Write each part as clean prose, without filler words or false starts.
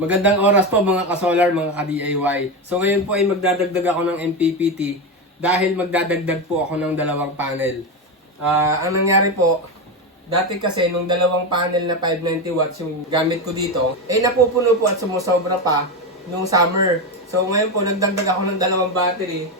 Magandang oras po mga ka-solar, mga ka-DIY. So ngayon po ay magdadagdag ako ng MPPT dahil magdadagdag po ako ng dalawang panel. Ang nangyari po, dati kasi nung dalawang panel na 590 watts yung gamit ko dito, napupuno po at sumusobra pa nung summer. So ngayon po nagdagdag ako ng dalawang battery.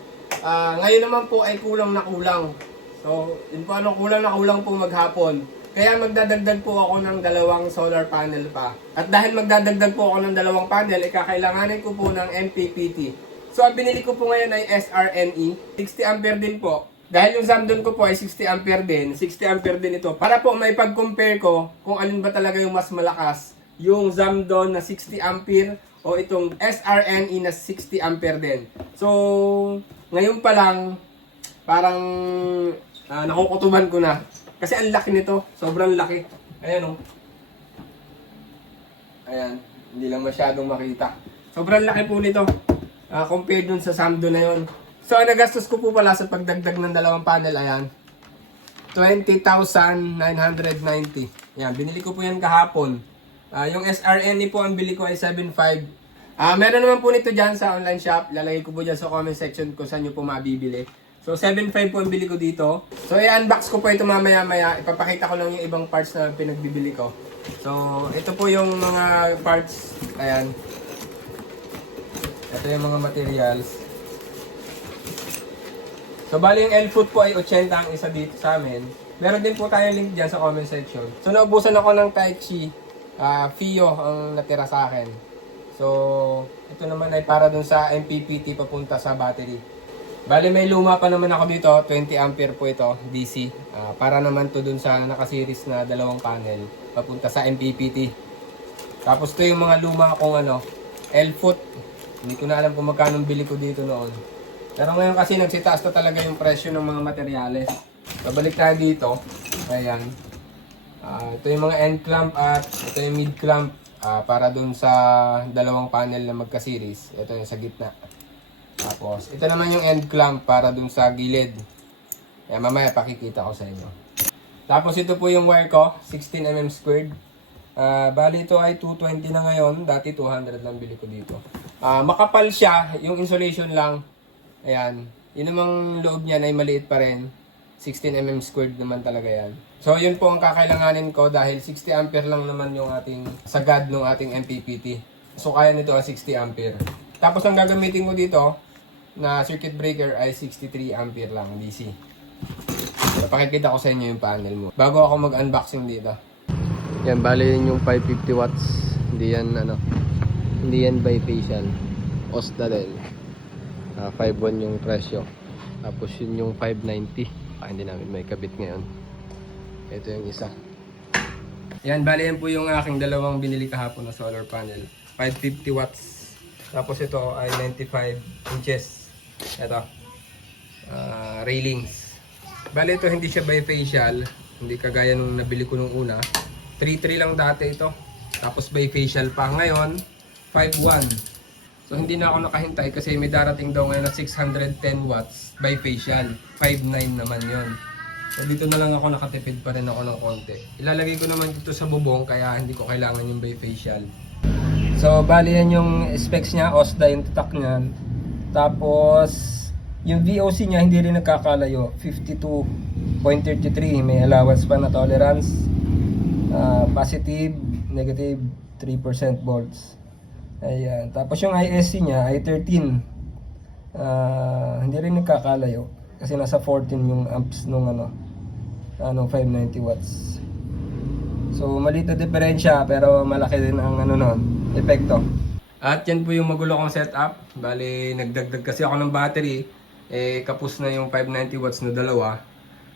Ngayon naman po ay kulang na kulang. So yun po, kulang na kulang po maghapon. Kaya magdadagdag po ako ng dalawang solar panel pa. At dahil magdadagdag po ako ng dalawang panel, kakailanganin ko po ng MPPT. So ang binili ko po ngayon ay SRNE, 60 ampere din po. Dahil yung Zamdon ko po ay 60 ampere din, 60 ampere din ito. Para po may pag-compare ko kung alin ba talaga yung mas malakas. Yung Zamdon na 60 ampere o itong SRNE na 60 ampere din. So ngayon pa lang, parang nakukutuban ko na. Kasi ang laki nito, sobrang laki. Ayan o. Ayan, hindi lang masyadong makita. Sobrang laki po nito. Compared dun sa Zamdon na yun. So, ang nagastos ko po pala sa pagdagdag ng dalawang panel, ayan. 20,990. Ayan, binili ko po yan kahapon. Yung SRNE po, ang bili ko ay 7.5. Meron naman po nito dyan sa online shop. Lalagay ko po dyan sa comment section kung saan nyo po mabibili. So, 7.5 po ang bili ko dito. So, i-unbox ko po ito mamaya-maya. Ipapakita ko lang yung ibang parts na pinagbibili ko. So, ito po yung mga parts. Ayan. Ito yung mga materials. So, bali yung L-foot po ay 80 ang isa dito sa amin. Meron din po tayong link dyan sa comment section. So, naubusan ako ng Taichi. Fio ang natira sa akin. So, ito naman ay para dun sa MPPT papunta sa battery. Bali may luma pa naman ako dito, 20 ampere po ito, DC. Para naman to dun sa naka-series na dalawang panel, papunta sa MPPT. Tapos to yung mga luma kong L-foot. Hindi ko na alam kung magkano bili ko dito noon. Pero ngayon kasi nagsitaas na talaga yung presyo ng mga materyales. Babalik tayo dito. Ayan. Ito yung mga end clamp at ito yung mid clamp. Para dun sa dalawang panel na magka-series. Ito yung sa gitna. Tapos, ito naman yung end clamp para dun sa gilid. Kaya mamaya pakikita ko sa inyo. Tapos ito po yung wire ko, 16mm squared. Bali ito ay 220 na ngayon, dati 200 lang bili ko dito. Makapal siya, yung insulation lang. Ayan, yun namang loob niya ay maliit pa rin. 16mm squared naman talaga yan. So yun po ang kakailanganin ko dahil 60 ampere lang naman yung ating sagad ng ating MPPT. So kaya nito ang 60 ampere. Tapos ang gagamitin ko dito na circuit breaker ay 63 ampere lang DC. So, pakikita ko sa inyo yung panel mo bago ako mag-unboxing dito. Yan, bali yun yung 550 watts. Hindi yan bifacial. Osda din. 5.1 yung presyo. Tapos yun yung 590. Hindi namin may kabit ngayon. Ito yung isa. Yan, bali yan po yung aking dalawang binili kahapon na solar panel. 550 watts. Tapos ito ay 95 inches. Ito. Railings. Bale ito hindi siya bifacial. Hindi kagaya nung nabili ko nung una. 3.3 lang dati ito. Tapos bifacial pa. Ngayon, 5.1. So hindi na ako nakahintay kasi may darating daw ngayon na 610 watts bifacial. 5.9 naman yon. So dito na lang ako nakatipid pa rin ako ng konti. Ilalagay ko naman dito sa bubong kaya hindi ko kailangan yung bifacial. So, bali yan yung specs niya, OSDA yung tatak niyan. Tapos, yung VOC niya hindi rin nagkakalayo, 52.33, may allowance pa na tolerance. Positive, negative, 3% volts. Ayan. Tapos yung ISC niya ay 13. Hindi rin nagkakalayo kasi nasa 14 yung amps nung 590 watts. So, maliit na diferensya pero malaki din ang epekto. At yan po yung magulo kong setup. Bali, nagdagdag kasi ako ng battery. Kapos na yung 590 watts na dalawa.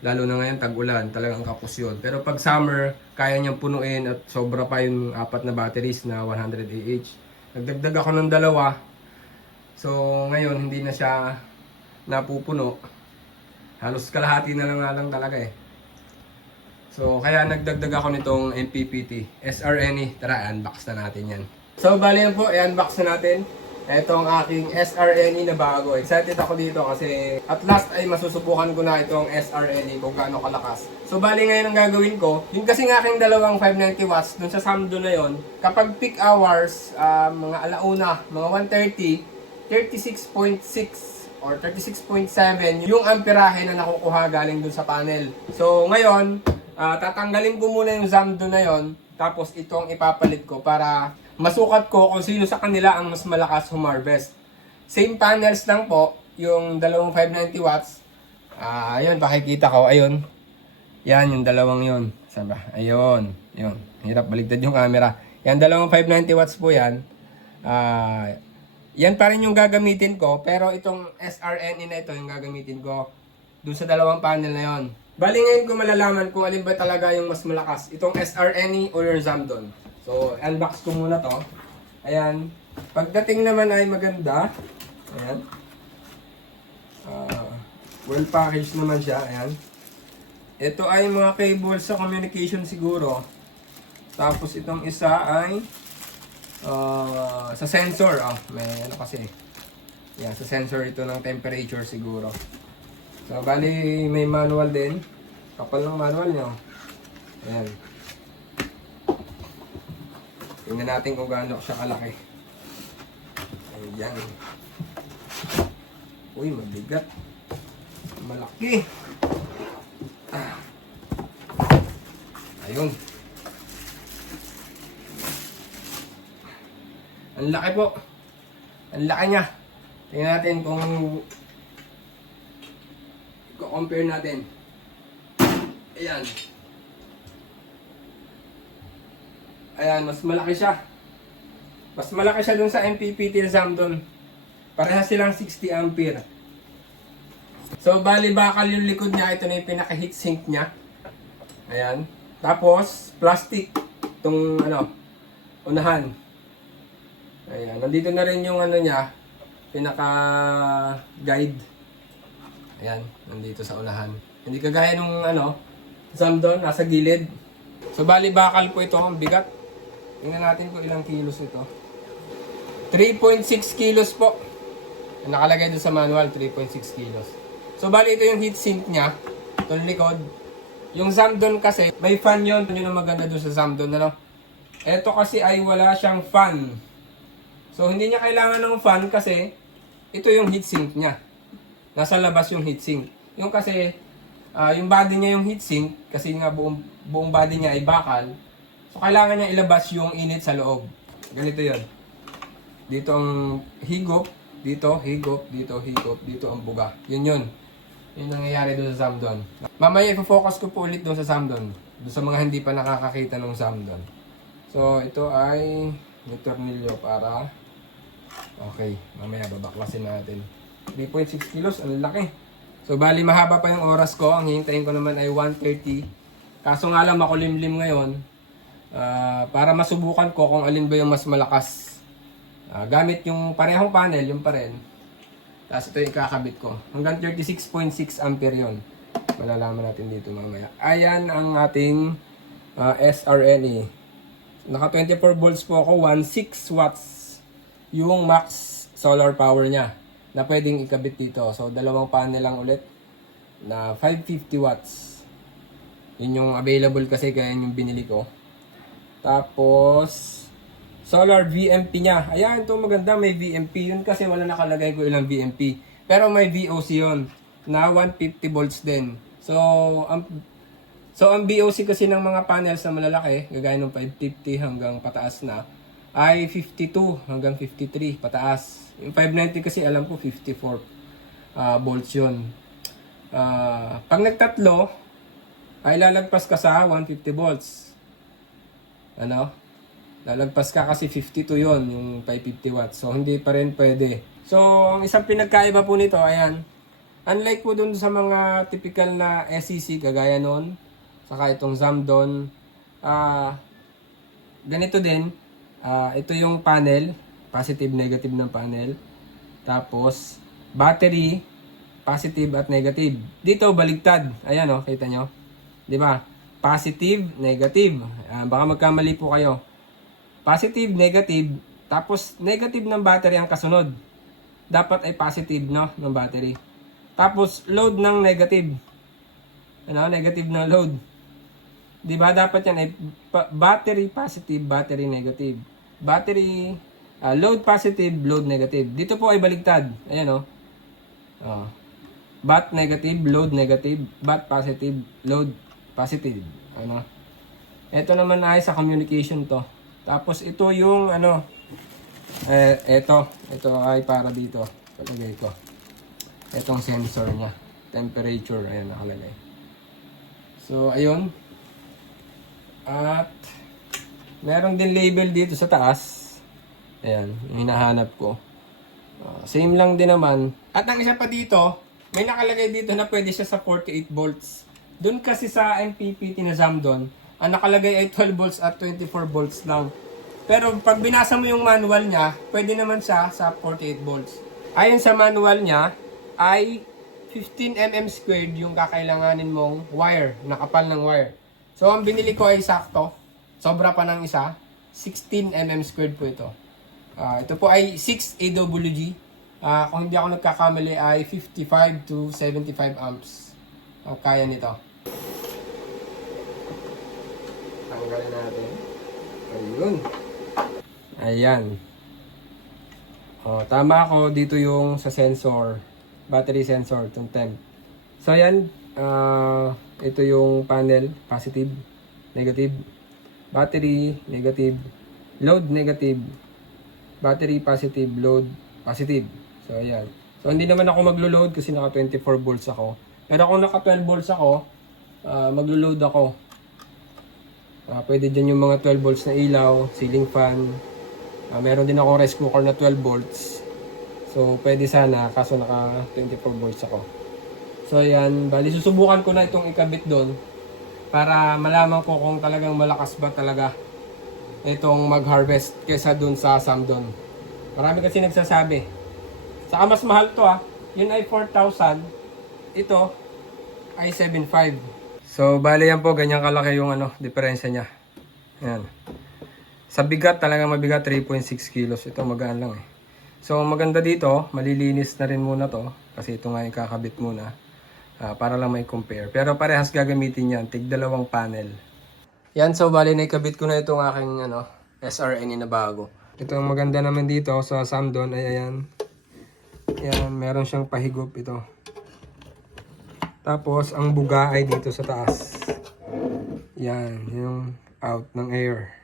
Lalo na ngayon, tag-ulan. Talagang kapos yun. Pero pag summer, kaya niyang punuin at sobra pa yung 4 na batteries na 100 Ah. Nagdagdag ako ng dalawa. So, ngayon, hindi na siya napupuno. Halos kalahati na lang talaga eh. So, kaya nagdagdag ako nitong MPPT SRNE. Tara, unbox na natin yan. So, bali yan po, i-unbox na natin. Itong aking SRNE na bago. Excited ako dito kasi at last ay masusubukan ko na itong SRNE kung gaano kalakas. So bali ngayon ang gagawin ko, yung kasing aking dalawang 590 watts dun sa Samdo na yon, kapag peak hours, mga alauna, mga 1:30, 36.6 or 36.7 yung amperahe na nakukuha galing dun sa panel. So ngayon, tatanggalin ko muna yung Samdo na yon, tapos itong ipapalit ko para masukat ko kung sino sa kanila ang mas malakas humarvest. Same panels lang po, yung dalawang 590 watts. Ayun, pakikita ko, ayun. Yan, yung dalawang yun. Saan ba? Ayun, yun. Hirap baligtad yung camera. Yan, dalawang 590 watts po yan. Yan pa rin yung gagamitin ko, pero itong SRNE na ito yung gagamitin ko dun sa dalawang panel na yon. Bali ngayon ko malalaman kung alin ba talaga yung mas malakas, itong SRNE o yung Zamdon. So, unbox ko muna to. Ayan. Pagdating naman ay maganda. Ayan. Well packaged naman siya. Ayan. Ito ay mga cable sa communication siguro. Tapos itong isa ay sa sensor. May ano kasi. Ayan, sa sensor ito ng temperature siguro. So, bali may manual din. Kapal ng manual nyo. Ayan. Tingnan natin kung gaano siya kalaki. Ayan. Uy, mabigat. Malaki. Ayun. Ang laki po. Ang laki niya. Tingnan natin kung compare natin. Ayan. Ayan, mas malaki siya. Mas malaki siya dun sa MPPT Zamdon. Parehas silang 60 ampere. So, bali bakal yung likod niya. Ito na yung pinaka-heat sink niya. Ayan. Tapos, plastic. Itong, unahan. Ayan. Nandito na rin yung niya. Pinaka-guide. Ayan. Nandito sa unahan. Hindi kagaya nung, Zamdon. Nasa gilid. So, bali bakal po ito. Ang bigat. Tingnan natin kung ilang kilos ito. 3.6 kilos po. Nakalagay doon sa manual, 3.6 kilos. So, bali ito yung heatsink niya. Ito yung likod. Yung Zamdon kasi, may fan yun. Yun ang maganda doon sa Zamdon. Ito kasi ay wala siyang fan. So, hindi niya kailangan ng fan kasi ito yung heatsink niya. Nasa labas yung heatsink. Yung kasi, yung body niya yung heatsink, kasi nga buong body niya ay bakal. So, kailangan niya ilabas yung init sa loob. Ganito yun. Dito ang higop, dito higop, dito higop, dito ang buga. Yun yun. Yun ang nangyayari doon sa Zamdon. Mamaya i-focus ko po ulit doon sa Zamdon. Doon sa mga hindi pa nakakakita ng Zamdon. So, ito ay may tornilyo para... Okay, mamaya babaklasin natin. 3.6 kilos, ang laki. So, bali mahaba pa yung oras ko. Ang hihintayin ko naman ay 1:30. Kaso nga lang makulimlim ngayon. Para masubukan ko kung alin ba yung mas malakas. Gamit yung parehong panel, yung pa rin. Tapos ito yung ikakabit ko. Hanggang 36.6 ampere yun. Malalaman natin dito mamaya. Ayan ang ating SRNE. Naka 24 volts po ako. 16 watts yung max solar power niya na pwedeng ikabit dito. So, dalawang panel lang ulit na 550 watts. Yun yung available kasi kaya yung binili ko. Tapos, solar VMP niya. Ayan, ito maganda, may VMP. Yun kasi wala nakalagay ko ilang VMP. Pero may VOC yun, na 150 volts din. So, ang VOC kasi ng mga panels na malalaki, gagaya ng 550 hanggang pataas na, ay 52 hanggang 53 pataas. Yung 590 kasi alam ko 54 volts yun. Pag nagtatlo, ay lalagpas ka sa 150 volts. Lalagpas ka kasi 52 yon yung 550 watts. So, hindi pa rin pwede. So, ang isang pinagkaiba po nito, ayan. Unlike po dun sa mga typical na SEC, kagaya nun, saka itong Zamdon, ganito din. Ito yung panel, positive, negative ng panel. Tapos, battery, positive at negative. Dito, baligtad. Ayan kita nyo. Diba? Positive, negative. Baka magkamali po kayo. Positive, negative, Tapos negative ng battery ang kasunod. Dapat ay positive, no, ng battery. Tapos load ng negative. Ano, negative ng load. 'Di ba dapat yan ay battery positive, battery negative. Battery load positive, load negative. Dito po ay baligtad. Ayan, oh. Oh. Bat negative, load negative, bat positive, load positive. Ano? Ito naman ay sa communication to. Tapos ito yung ano, ito ay para dito. Palagay ko. Itong sensor niya. Temperature, ayan nakalagay. So, ayun. At meron din label dito sa taas. Ayan, yung hinahanap ko. Same lang din naman. At ang isa pa dito, may nakalagay dito na pwede siya sa 48 volts. Doon kasi sa MPPT na Zamdon, ang nakalagay ay 12 volts at 24 volts lang. Pero pag binasa mo yung manual niya, pwede naman siya sa 48 volts. Ayon sa manual niya, ay 15 mm squared yung kakailanganin mong wire, nakapal ng wire. So ang binili ko ay sakto, sobra pa ng isa, 16 mm squared po ito. Ito po ay 6 AWG. Kung hindi ako nagkakamali ay 55 to 75 amps. Kaya nito. Tanggalin natin. Ayun. Ayan. Tama ako dito yung sa sensor. Battery sensor, itong temp. So ayan. Ito yung panel. Positive, negative. Battery, negative. Load, negative. Battery, positive. Load, positive. So ayan. So hindi naman ako maglo-load kasi naka 24 volts ako. Pero kung naka 12 volts ako, maglo-load ako. Pwede dyan yung mga 12 volts na ilaw, ceiling fan. Meron din ako rice cooker na 12 volts. So pwede sana, kaso naka 24 volts ako. So ayan, bali susubukan ko na itong ikabit doon para malaman ko kung talagang malakas ba talaga itong mag-harvest kesa doon sa Zamdon. Marami kasi nagsasabi. Saka mas mahal to Yun ay 4,000. Ito ay 7,500. So, bali yan po, ganyan kalaki yung diferensya niya. Ayan. Sa bigat, talaga mabigat, 3.6 kilos. Ito, magaan lang eh. So, maganda dito, malilinis na rin muna to. Kasi ito nga yung kakabit muna. Para lang may compare. Pero parehas gagamitin yan, tig dalawang panel. Yan, so bali na ikabit ko na itong aking SRNE na bago. Ito ang maganda naman dito sa Zamdon ay ayan. Yan, meron siyang pahigop ito. Tapos, ang buga ay dito sa taas. Yan, yung out ng air.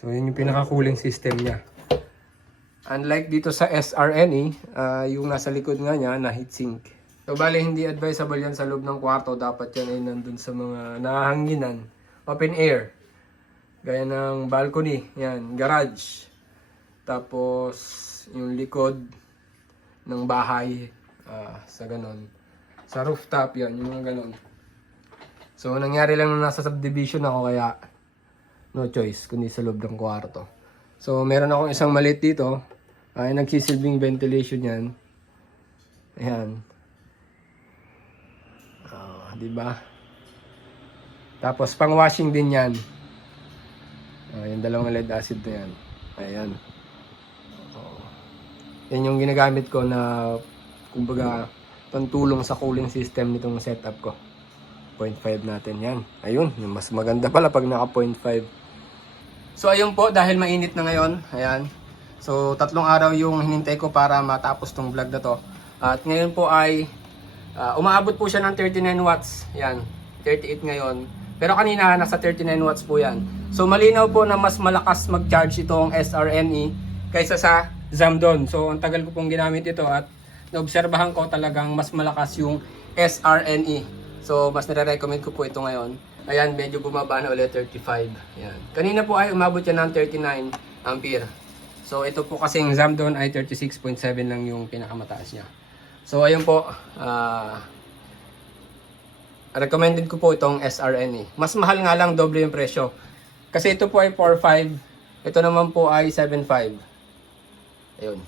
So, yun yung pinaka-cooling system niya. Unlike dito sa SRNE, yung nasa likod nga niya na heatsink. So, bali, hindi advisable yan sa loob ng kwarto. Dapat yan ay nandun sa mga nahanginan. Open air. Gaya ng balcony. Yan, garage. Tapos, yung likod ng bahay. Sa ganon. Sa rooftop yan, yung mga ganon. So, nangyari lang nung nasa subdivision ako kaya no choice kundi sa loob ng kwarto. So, meron akong isang maliit dito. Ay nagsisilbing ventilation yan. Ayan. Diba? Tapos, pang washing din yan. Yung dalawang lead acid na yan. Ayan. Yan yung ginagamit ko na kumbaga pantulong sa cooling system nitong setup ko. 0.5 natin yan. Ayun, yung mas maganda pala pag naka 0.5. So ayun po, dahil mainit na ngayon, ayan. So 3 araw yung hinintay ko para matapos tong vlog na to. At ngayon po ay umaabot po siya ng 39 watts. Yan, 38 ngayon. Pero kanina nasa 39 watts po yan. So malinaw po na mas malakas mag-charge itong SRNE kaysa sa Zamdon. So ang tagal ko pong ginamit ito at naobserbahan ko talagang mas malakas yung SRNE. So, mas nare-recommend ko po ito ngayon. Ayan, medyo bumaba na ulit, 35. Ayan. Kanina po ay umabot yan ng 39 ampere. So, ito po kasing Zamdon ay 36.7 lang yung pinakamataas niya. So, ayun po. Recommended ko po itong SRNE. Mas mahal nga lang, doble yung presyo. Kasi ito po ay 4.5. Ito naman po ay 7.5. Ayun.